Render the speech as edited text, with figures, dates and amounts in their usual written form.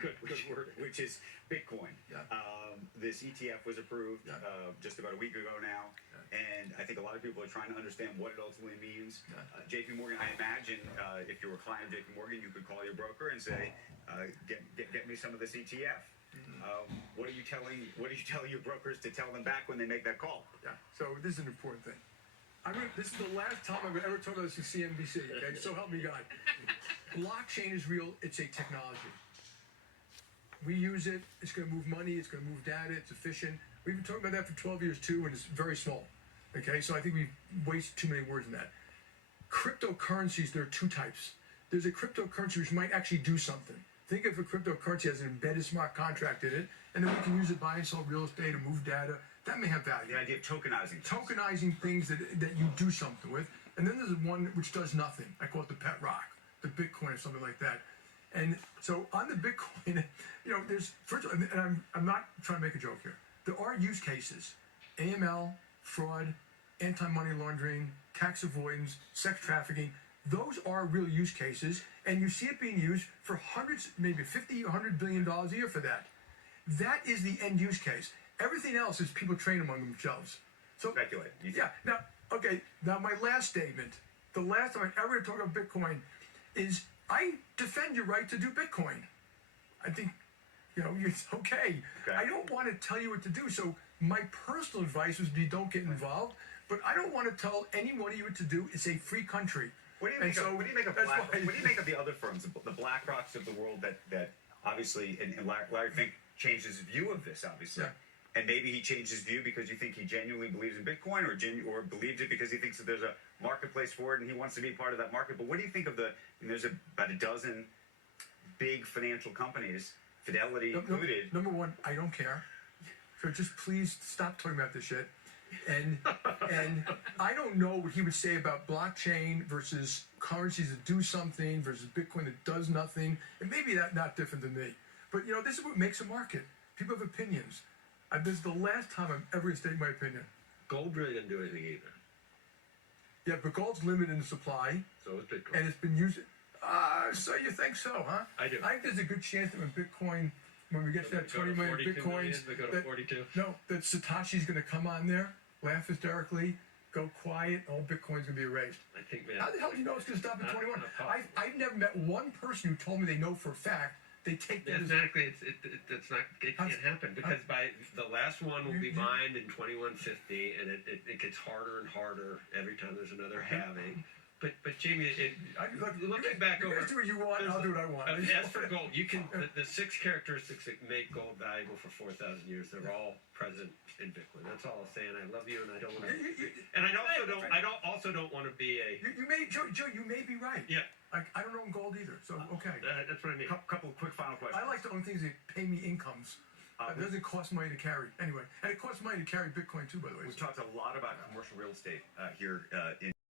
Good word. Which is Bitcoin. Yeah. This ETF was approved Yeah. just about a week ago now, and I think a lot of people are trying to understand what it ultimately means. Yeah. JP Morgan, I imagine if you were a client of JP Morgan, you could call your broker and say, get me some of this ETF. What are you telling your brokers to tell them back when they make that call? Yeah. So this is an important thing. This is the last time I've ever talked about this in CNBC. Okay, so help me God. Blockchain is real. It's a technology. We use it. It's going to move money. It's going to move data. It's efficient. We've been talking about that for 12 years too, and it's very small. Okay, so I think we've wasted too many words in that. Cryptocurrencies, there are two types. There's a cryptocurrency which might actually do something. Think of a cryptocurrency as an embedded smart contract in it, and then we can use it, buy and sell real estate, and move data. That may have value. The idea of tokenizing. Tokenizing things that you do something with. And then there's one which does nothing. I call it the pet rock, the Bitcoin or something like that. And so on the Bitcoin, there's, first of all, and I'm not trying to make a joke here. There are use cases. AML, fraud, anti-money laundering, tax avoidance, sex trafficking. Those are real use cases, and you see it being used for hundreds, maybe $50, $100 billion a year for that. That is the end use case. Everything else is people train among themselves. So Speculate. Yeah. Now my last statement, the last time I ever talk about Bitcoin is I defend your right to do Bitcoin. I think, it's okay. I don't want to tell you what to do. So my personal advice would be don't get involved, but I don't want to tell anyone what to do. It's a free country. What do you make of the other firms, the BlackRocks of the world that obviously, and Larry Fink changed his view of this, obviously. Yeah. And maybe he changed his view because you think he genuinely believes in Bitcoin, or believes it because he thinks that there's a marketplace for it and he wants to be part of that market. But what do you think of there's about a dozen big financial companies, Fidelity included. Number one, I don't care. So just please stop talking about this shit. And I don't know what he would say about blockchain versus currencies that do something versus Bitcoin that does nothing. And maybe that's not different than me. But this is what makes a market. People have opinions. This is the last time I'm ever going to state my opinion. Gold really didn't do anything either. Yeah, but gold's limited in supply. So is Bitcoin. And it's been used. So you think so, huh? I do. I think there's a good chance that when we get to that 20 million Bitcoins, we go to 42. No, that Satoshi's going to come on there, laugh hysterically, go quiet, all Bitcoin's going to be erased. I think, man. How the hell do you know it's going to stop at 21? I've never met one person who told me they know for a fact they take that. Exactly, it can't happen because by the last one will be mined in 2150, and it gets harder and harder every time there's another halving. But Jamie, looking back over, do what you want, I'll do what I want. As for gold, you can the 6 characteristics that make gold valuable for 4,000 years. They're all present in Bitcoin. That's all I'm saying. I love you, and I don't want to. And I also don't want to be a. Joe, you may be right. Yeah. I don't own gold either, so okay. That's what I mean. Couple of quick final questions. I like to own things that pay me incomes. It doesn't cost money to carry. Anyway, and it costs money to carry Bitcoin too, by the way. We've talked a lot about commercial real estate here in